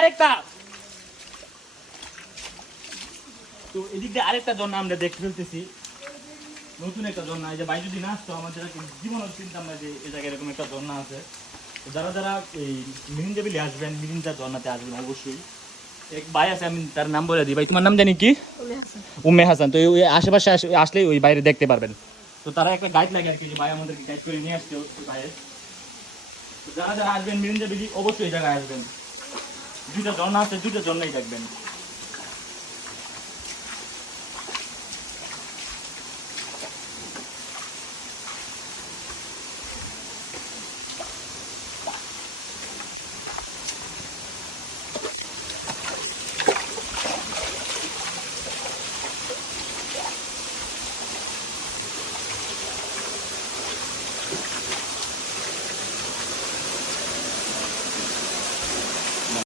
আরেকটা তো এদিক দিয়ে আরেকটা ঝর্ণা আমরা দেখতে ফেলতেছি, নতুন একটা ঝর্ণা। এই যে ভাই যদি না আসতো আমাদের জীবনের চিন্তা আমরা যে এই জায়গায় এরকম একটা ঝর্ণা আছে। যারা যারা এই মিরিঞ্জা বিলে আসবেন, মিরিঞ্জা ঝর্ণাতে আসবেন অবশ্যই। এক ভাই আছে, আমি তার নাম বলে দিই। ভাই তোমার নাম জানি কি? উম্মে হাসান। তো ওই আশেপাশে আসলেই ওই বাইরে দেখতে পারবেন। তো তারা একটা গাইড লাগে আর কি, যে ভাই আমাদেরকে গাইড করে নিয়ে আসছে ওই বাইরে। যারা যারা আসবেন মিরিঞ্জা বিলি অবশ্যই এই জায়গায় আসবেন। দুইটা ঝর্ণা আছে, দুইটা ঝর্ণাই দেখবেন।